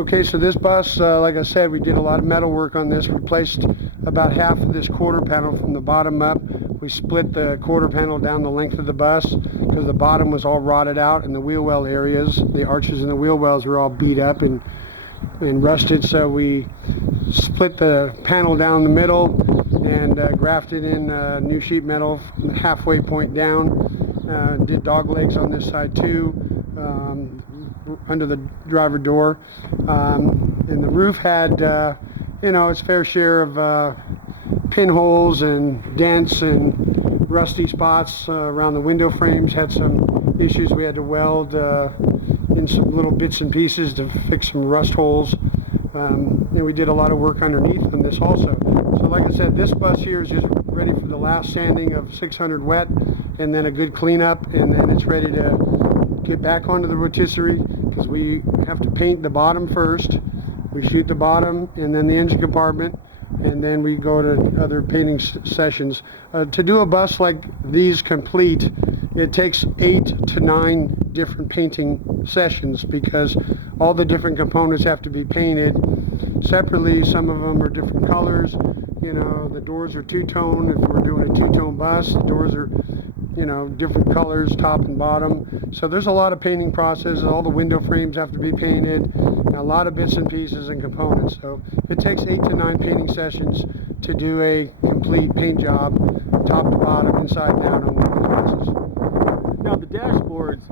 Okay, so this bus, like I said, we did a lot of metal work on this. We placed about half of this quarter panel from the bottom up. We split the quarter panel down the length of the bus because the bottom was all rotted out and the wheel well areas, the arches and the wheel wells were all beat up and rusted. So we split the panel down the middle and grafted in new sheet metal from the halfway point down. Did dog legs on this side too. Under the driver door, and the roof had you know, its fair share of pinholes and dents and rusty spots around the window frames. Had some issues. We had to weld in some little bits and pieces to fix some rust holes, and we did a lot of work underneath on this also. So like I said, this bus here is just ready for the last sanding of 600 wet and then a good cleanup, and then it's ready to get back onto the rotisserie, because we have to paint the bottom first. We shoot the bottom and then the engine compartment, and then we go to other painting sessions. To do a bus like these complete, it takes 8 to 9 different painting sessions, because all the different components have to be painted separately. Some of them are different colors. You know, the doors are two-tone. If we're doing a two-tone bus, the doors are, you know, different colors, top and bottom. So there's a lot of painting processes. All the window frames have to be painted, a lot of bits and pieces and components. So it takes 8 to 9 painting sessions to do a complete paint job, top to bottom, inside and out, on one of those buses. Now the dashboards,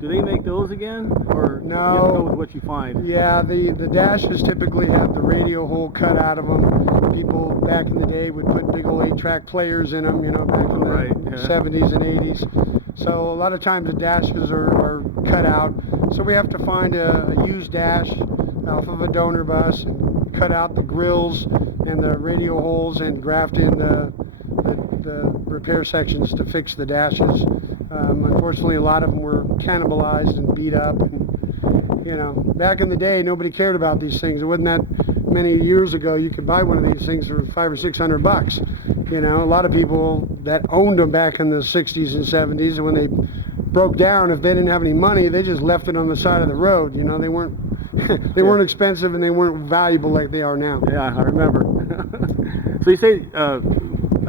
do they make those again, or No. you have to go with what you find? Yeah, the dashes typically have the radio hole cut out of them. People back in the day would put big old 8-track players in them, you know, back in the 70s and 80s. So a lot of times the dashes are cut out. So we have to find a used dash off of a donor bus and cut out the grills and the radio holes and graft in the repair sections to fix the dashes. Unfortunately, a lot of them were cannibalized and beat up. And, you know, back in the day, nobody cared about these things. It wasn't that many years ago you could buy one of these things for $500 or $600. You know, a lot of people that owned them back in the 60s and 70s, and when they broke down, if they didn't have any money, they just left it on the side of the road. You know, they weren't they weren't expensive, and they weren't valuable like they are now. Yeah, I remember. So you say,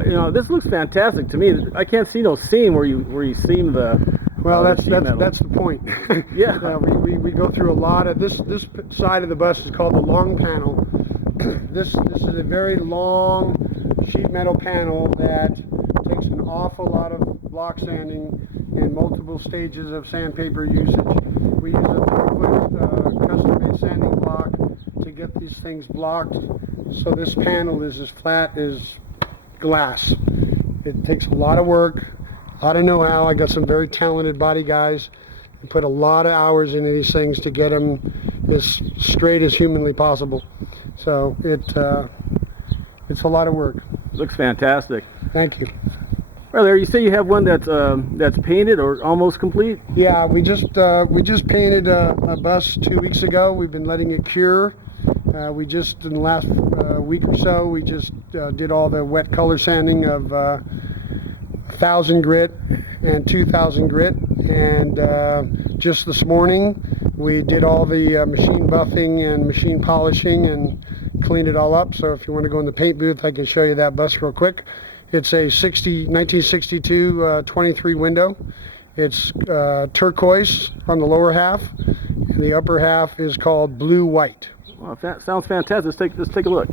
you know, this looks fantastic to me. I can't see no seam where you seam the. Well, that's the point. Yeah. We go through a lot of this side of the bus is called the long panel. This is a very long sheet metal panel that takes an awful lot of block sanding and multiple stages of sandpaper usage. We use a 4-foot custom-made sanding block to get these things blocked, so this panel is as flat as glass. It takes a lot of work, a lot of know-how. I got some very talented body guys who put a lot of hours into these things to get them as straight as humanly possible. So it's a lot of work. Looks fantastic. Thank you. Well, there you say you have one that's painted or almost complete. Yeah, we just painted a bus 2 weeks ago. We've been letting it cure. We just, in the last week or so, we just did all the wet color sanding of 1,000 grit and 2,000 grit, and just this morning we did all the machine buffing and machine polishing and cleaned it all up. So if you want to go in the paint booth, I can show you that bus real quick. It's a 1962 23 window. It's turquoise on the lower half, and the upper half is called blue-white. Well, that sounds fantastic. Let's take a look.